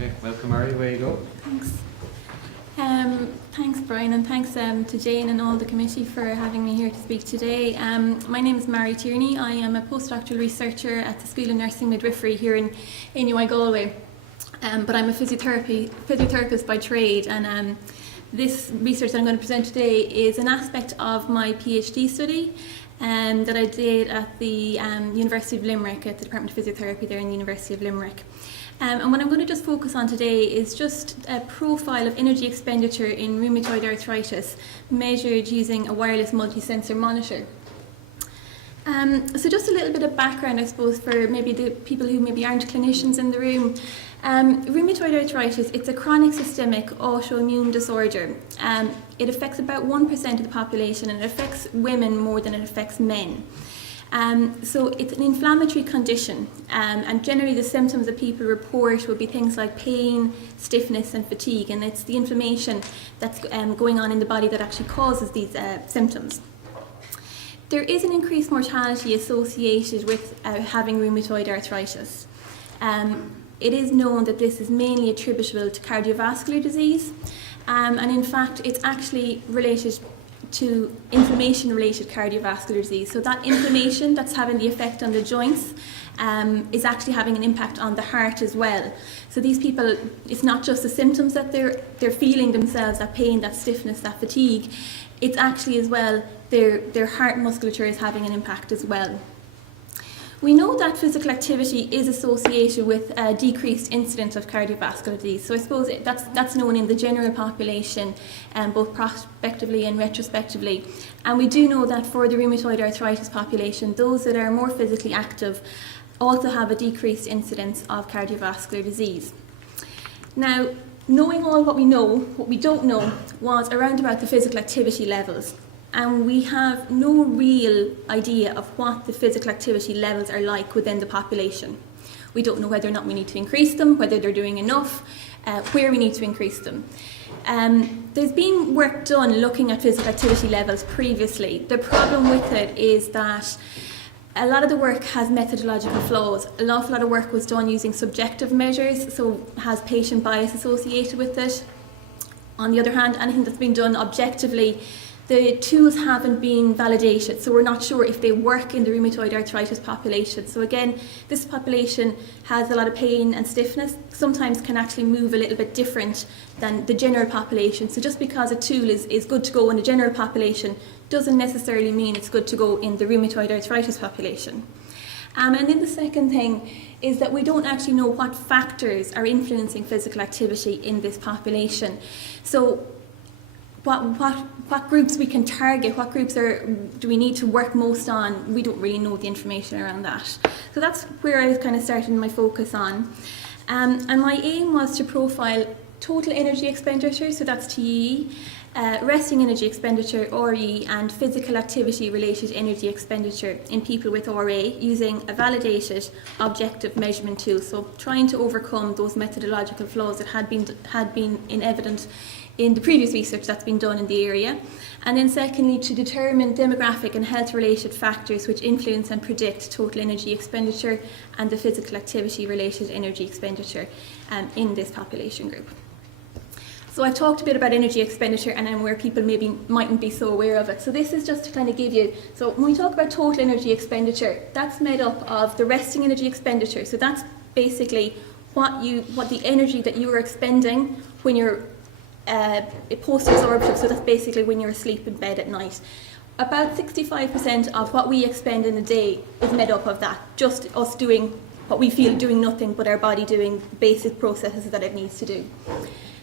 Okay, welcome Ari, away you go. Thanks. Thanks Brian, and thanks to Jane and all the committee for having me here to speak today. My name is Tierney. I am a postdoctoral researcher at the School of Nursing Midwifery here in NUI Galway. But I'm a physiotherapist by trade, and this research that I'm going to present today is an aspect of my PhD study that I did at the University of Limerick, at the Department of Physiotherapy there in the University of Limerick. And what I'm going to just focus on today is just a profile of energy expenditure in rheumatoid arthritis measured using a wireless multi-sensor monitor. So just a little bit of background, I suppose, for maybe the people who maybe aren't clinicians in the room. Rheumatoid arthritis, it's a chronic systemic autoimmune disorder. It affects about 1% of the population, and it affects women more than it affects men. So it's an inflammatory condition, and generally the symptoms that people report will be things like pain, stiffness and fatigue, and it's the inflammation that's going on in the body that actually causes these symptoms. There is an increased mortality associated with having rheumatoid arthritis. It is known that this is mainly attributable to cardiovascular disease, and in fact it's actually related to inflammation-related cardiovascular disease. So that inflammation that's having the effect on the joints is actually having an impact on the heart as well. So these people, it's not just the symptoms that they're feeling themselves, that pain, that stiffness, that fatigue, it's actually as well their heart musculature is having an impact as well. We know that physical activity is associated with a decreased incidence of cardiovascular disease. So I suppose that's known in the general population, both prospectively and retrospectively. And we do know that for the rheumatoid arthritis population, those that are more physically active also have a decreased incidence of cardiovascular disease. Now, knowing all what we know, what we don't know was around about the physical activity levels. And we have no real idea of what the physical activity levels are like within the population. We don't know whether or not we need to increase them, whether they're doing enough, where we need to increase them. There's been work done looking at physical activity levels previously. The problem with it is that a lot of the work has methodological flaws. An awful lot of work was done using subjective measures, so has patient bias associated with it. On the other hand, anything that's been done objectively, the tools haven't been validated, so we're not sure if they work in the rheumatoid arthritis population. So again, this population has a lot of pain and stiffness, sometimes can actually move a little bit different than the general population. So just because a tool is good to go in the general population doesn't necessarily mean it's good to go in the rheumatoid arthritis population. And then the second thing is that we don't actually know what factors are influencing physical activity in this population. So what groups we can target, what groups do we need to work most on, we don't really know the information around that. So that's where I was kind of starting my focus on. And my aim was to profile total energy expenditure, so that's TEE, resting energy expenditure, RE, and physical activity related energy expenditure in people with RA using a validated objective measurement tool. So trying to overcome those methodological flaws that had been in evidence in the previous research that's been done in the area. And then secondly, to determine demographic and health related factors which influence and predict total energy expenditure and the physical activity related energy expenditure in this population group. So I've talked a bit about energy expenditure and then where people maybe mightn't be so aware of it. So this is just to kind of give you, so when we talk about total energy expenditure, that's made up of the resting energy expenditure. So that's basically what the energy that you are expending when you're post-absorptive, so that's basically when you're asleep in bed at night. About 65% of what we expend in a day is made up of that, just us doing what we feel doing nothing but our body doing basic processes that it needs to do.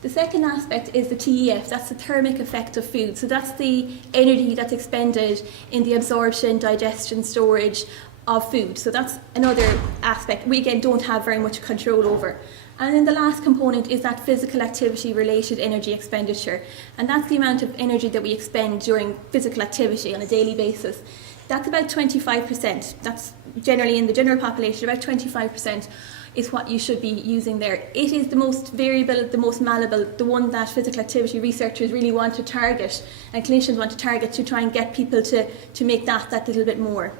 The second aspect is the TEF, that's the thermic effect of food. So that's the energy that's expended in the absorption, digestion, storage of food. So that's another aspect we again don't have very much control over. And then the last component is that physical activity related energy expenditure. And that's the amount of energy that we expend during physical activity on a daily basis. That's about 25%. That's generally in the general population, about 25% is what you should be using there. It is the most variable, the most malleable, the one that physical activity researchers really want to target and clinicians want to target to try and get people to make that little bit more.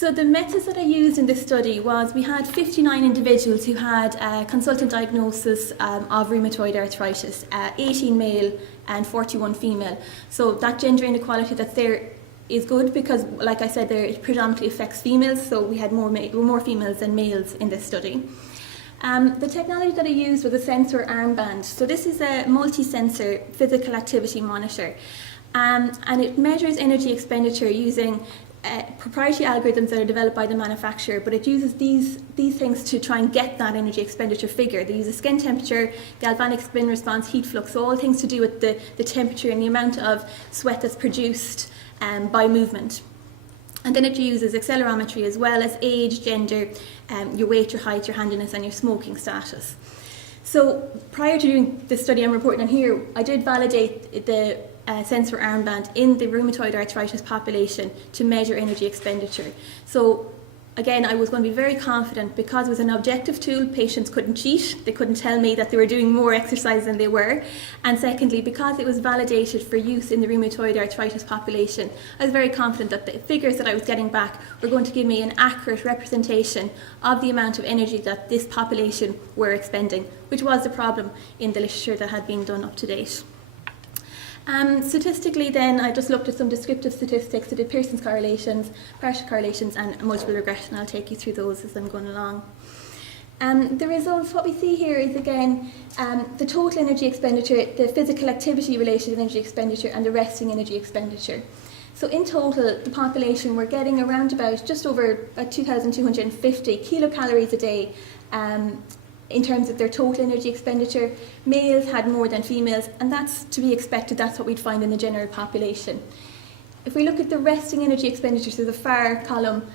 So the methods that I used in this study was we had 59 individuals who had a consultant diagnosis of rheumatoid arthritis, 18 male and 41 female. So that gender inequality that's there is good because, like I said, there it predominantly affects females, so we had more females than males in this study. The technology that I used was a sensor armband. So this is a multi-sensor physical activity monitor, and it measures energy expenditure using proprietary algorithms that are developed by the manufacturer, but it uses these things to try and get that energy expenditure figure. They use a skin temperature, galvanic spin response, heat flux, so all things to do with the temperature and the amount of sweat that's produced by movement. And then it uses accelerometry as well as age, gender, your weight, your height, your handiness and your smoking status. So prior to doing the study I'm reporting on here, I did validate the sensor armband in the rheumatoid arthritis population to measure energy expenditure. So again, I was going to be very confident because it was an objective tool. Patients couldn't cheat. They couldn't tell me that they were doing more exercise than they were. And secondly, because it was validated for use in the rheumatoid arthritis population, I was very confident that the figures that I was getting back were going to give me an accurate representation of the amount of energy that this population were expending, which was the problem in the literature that had been done up to date. Statistically then, I just looked at some descriptive statistics. I did Pearson's correlations, partial correlations and multiple regression. I'll take you through those as I'm going along. The results, what we see here is again the total energy expenditure, the physical activity related energy expenditure and the resting energy expenditure. So in total, the population were getting around about just over 2,250 kilocalories a day in terms of their total energy expenditure. Males had more than females, and that's to be expected. That's what we'd find in the general population. If we look at the resting energy expenditure, so the far column,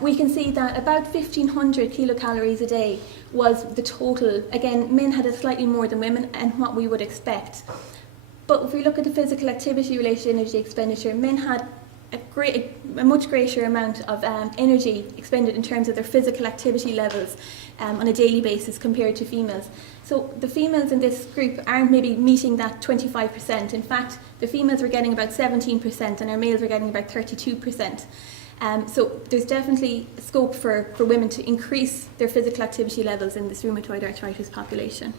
we can see that about 1,500 kilocalories a day was the total. Again, men had a slightly more than women, and what we would expect. But if we look at the physical activity related energy expenditure, men had a much greater amount of energy expended in terms of their physical activity levels on a daily basis compared to females. So the females in this group aren't maybe meeting that 25%. In fact, the females were getting about 17% and our males were getting about 32%. So there's definitely scope for women to increase their physical activity levels in this rheumatoid arthritis population.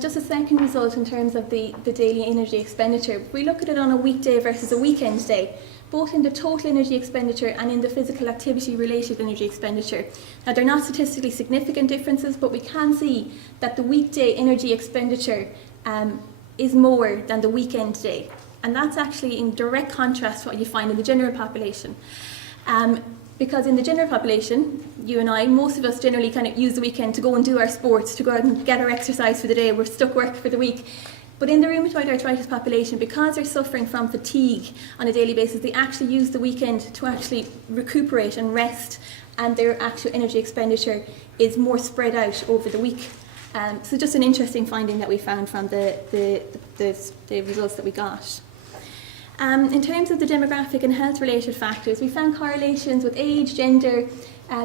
Just a second result in terms of the daily energy expenditure. We look at it on a weekday versus a weekend day, both in the total energy expenditure and in the physical activity related energy expenditure. Now they're not statistically significant differences, but we can see that the weekday energy expenditure is more than the weekend day. And that's actually in direct contrast to what you find in the general population. Because in the general population, you and I, most of us generally kind of use the weekend to go and do our sports, to go out and get our exercise for the day. We're stuck work for the week. But in the rheumatoid arthritis population, because they're suffering from fatigue on a daily basis, they actually use the weekend to actually recuperate and rest, and their actual energy expenditure is more spread out over the week. So just an interesting finding that we found from the results that we got. In terms of the demographic and health-related factors, we found correlations with age, gender,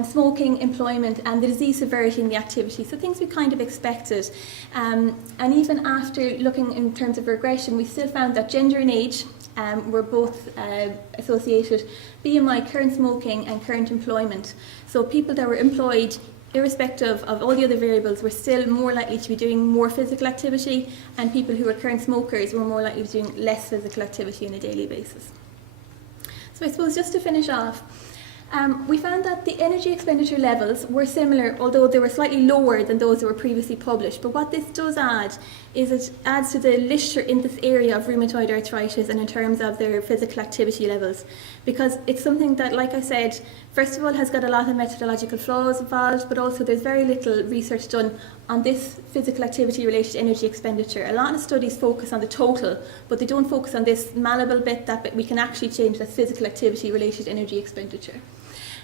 smoking, employment, and the disease severity and the activity. So things we kind of expected. And even after looking in terms of regression, we still found that gender and age were both associated. BMI, current smoking, and current employment. So people that were employed, irrespective of all the other variables, were still more likely to be doing more physical activity, and people who were current smokers were more likely to be doing less physical activity on a daily basis. So I suppose just to finish off, we found that the energy expenditure levels were similar, although they were slightly lower than those that were previously published. But what this does add is it adds to the literature in this area of rheumatoid arthritis and in terms of their physical activity levels, because it's something that, like I said, first of all has got a lot of methodological flaws involved, but also there's very little research done on this physical activity related energy expenditure. A lot of studies focus on the total, but they don't focus on this malleable bit that we can actually change, that's physical activity related energy expenditure.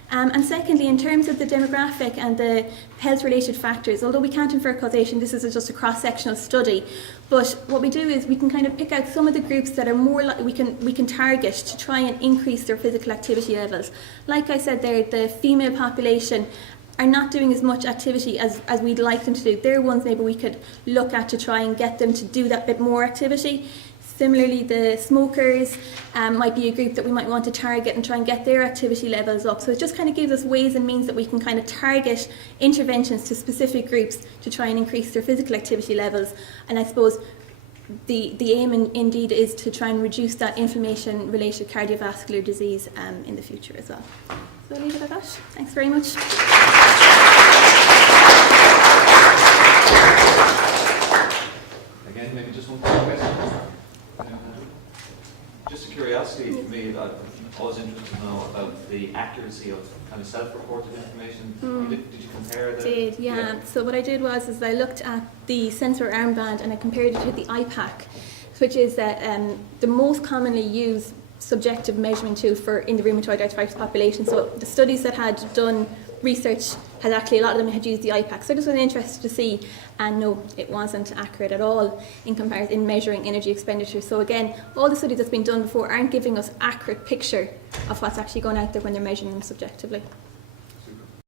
And secondly, in terms of the demographic and the health-related factors, although we can't infer causation, this is just a cross-sectional study, but what we do is we can kind of pick out some of the groups that are more we can target to try and increase their physical activity levels. Like I said there, the female population are not doing as much activity as we'd like them to do. They're ones maybe we could look at to try and get them to do that bit more activity. Similarly, the smokers might be a group that we might want to target and try and get their activity levels up. So it just kind of gives us ways and means that we can kind of target interventions to specific groups to try and increase their physical activity levels. And I suppose the aim indeed is to try and reduce that inflammation-related cardiovascular disease in the future as well. So I'll leave it at that. Thanks very much. Again, maybe just one quick question. Just a curiosity for me, I'm always interested to know about the accuracy of kind of self-reported information. Did you compare the... Yeah. So what I did was I looked at the sensor armband and I compared it to the iPac, which is the most commonly used subjective measurement tool in the rheumatoid arthritis population. So the studies that had done research had actually, a lot of them had used the iPac. So I just was interested to see, and no, it wasn't accurate at all in comparison in measuring energy expenditure. So again, all the studies that's been done before aren't giving us accurate picture of what's actually going out there when they're measuring them subjectively.